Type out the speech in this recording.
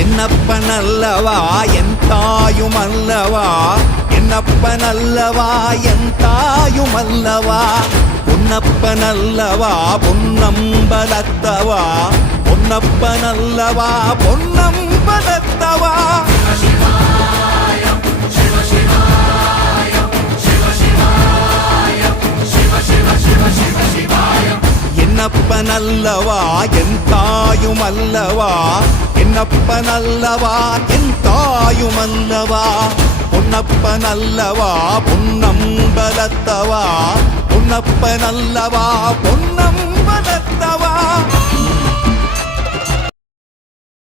என்னப்பனல்லவா என் தாயுமல்லவா, என்னப்பனல்லவா என் தாயுமல்லவா, பொன்னப்பனல்லவா பொன்னம்பலத்தவா, பொன்னப்பனல்லவா பொன்னம்பலத்தவா. என்னப்பனல்லவா என் தாயுமல்லவா, என்னப்பனல்லவா என் தாயுமல்லவா, பொன்னப்பனல்லவா பொன்னம்பலத்தவா, பொன்னப்பனல்லவா பொன்னம்பல